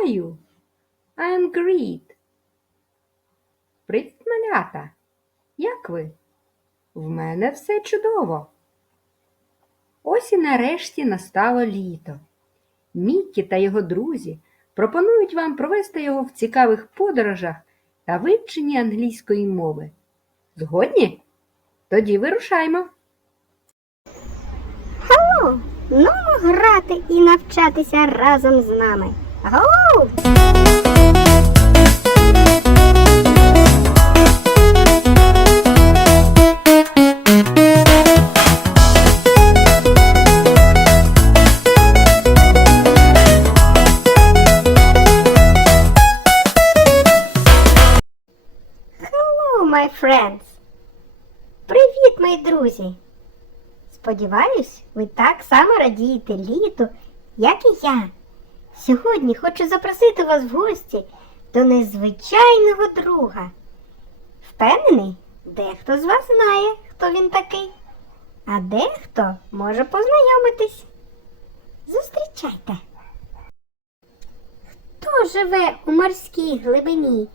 are you? I'm great. Привіт, малята. Як ви? В мене все чудово. Ось і нарешті настало літо. Міккі та його друзі пропонують вам провести його в цікавих подорожах та вивченні англійської мови. Згодні? Тоді вирушаймо. Ну грати і навчатися разом з нами. Гоу! Привіт, мої друзі! Сподіваюсь, ви так само радієте літу, як і я. Сьогодні хочу запросити вас в гості до незвичайного друга. Впевнений, дехто з вас знає, хто він такий, а дехто може познайомитись. Зустрічайте. Хто живе у морській глибині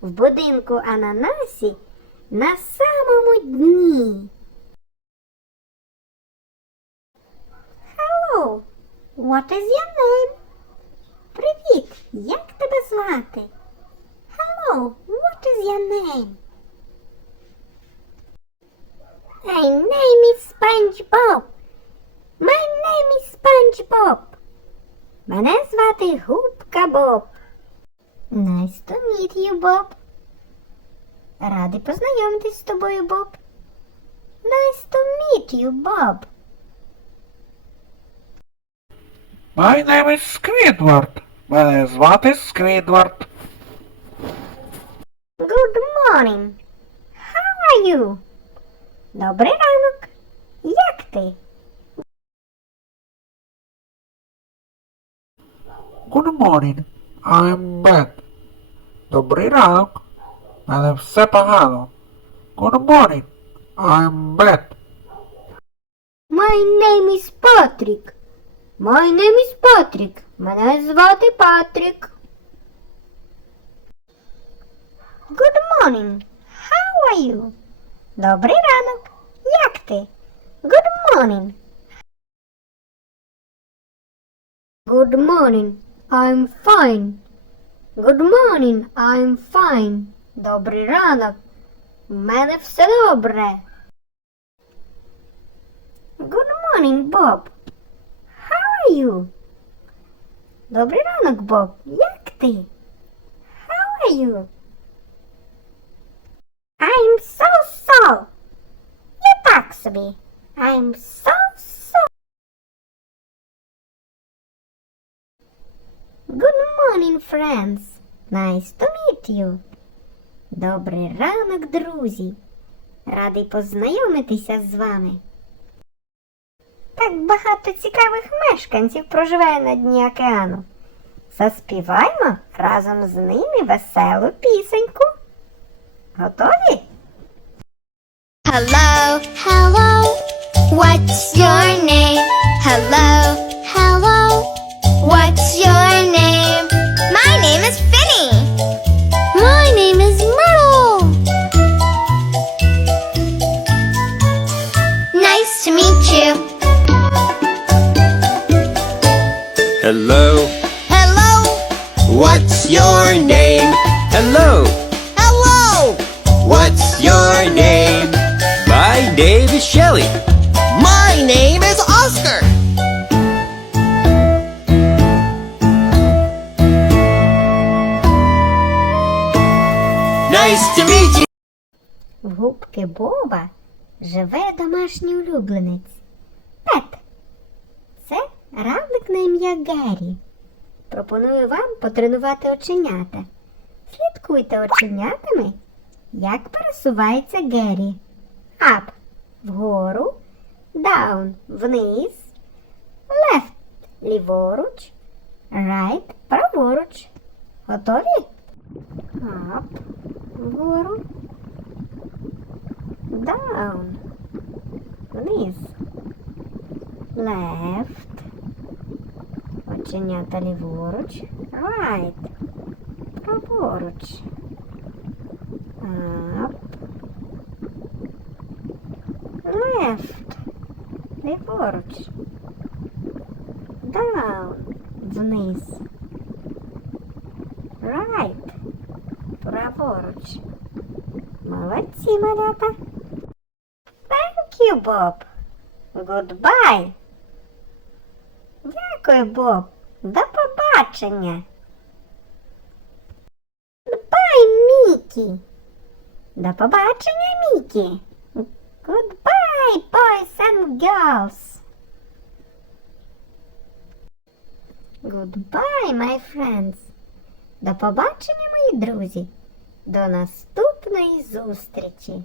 в будинку ананасі на самому дні? Hello, what is your name? Привіт, як тебе звати? Hello, what is your name? My name is SpongeBob. My name is SpongeBob. Мене звати Губка Боб. Nice to meet you, Bob. Радий познайомитись з тобою, Боб. Nice to meet you, Bob. My name is Squidward. Мене звати Сквідвард. Good morning. How are you? Добрий ранок. Як ти? Good morning. I'm bad. Добрий ранок. Мене все погано. Good morning. I'm bad. My name is Patrick. My name is Patrick. Мене звати Патрік. Good morning. How are you? Добрий ранок. Як ти? Good morning. Good morning. I'm fine. Good morning. I'm fine. Добрий ранок. У мене все добре. Good morning, Bob. You? Добрий ранок, Боб. Як ти? How are you? I'm so so. Я так собі. I'm so so. Good morning, friends. Nice to meet you. Добрий ранок, друзі. Радий познайомитися з вами. Так багато цікавих мешканців проживає на дні океану. Заспіваймо разом з ними веселу пісеньку. Готові? Hello, Hello, hello, what's your name? My name is Shelly. my name is Oscar. Nice to meet you. В губки Боба живе домашній улюбленець. Пет. Це равлик на ім'я Геррі. Пропоную вам потренувати оченята. Слідкуйте оченятами, як пересувається Геррі. Ап вгору, даун вниз, лефт ліворуч, райт праворуч. Готові? Ап вгору, down, вниз, left, побачення та ліворуч. Right. Праворуч. Up. Left. Ліворуч. Down. Вниз. Right. Праворуч. Молодці, малята. Thank you, Bob. Goodbye. Дякую, Боб. До побачення. Мікі. До побачення, Мікі. Goodbye, boys and girls. Goodbye, my friends. До побачення, мої друзі. До наступної зустрічі.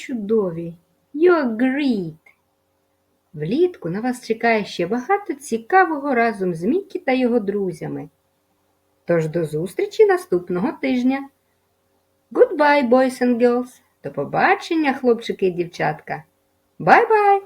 Чудові. You're great. Влітку на вас чекає ще багато цікавого разом з Мікі та його друзями. Тож до зустрічі наступного тижня. Goodbye, boys and girls. До побачення, хлопчики і дівчатка. Бай-бай!